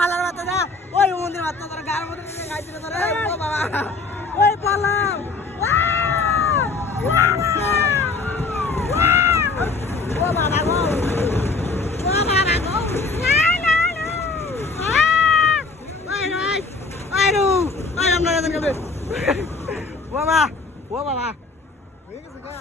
হালার বাচ্চা যা ওই মন্দির বাচ্চা তোর গার মধ্যে গাইছিল তোর ও বাবা ওই পালাম ও বাবা গো ও বাবা গো ওই আমরা গান গাবে বাবা ও বাবা হয়ে গেছে গা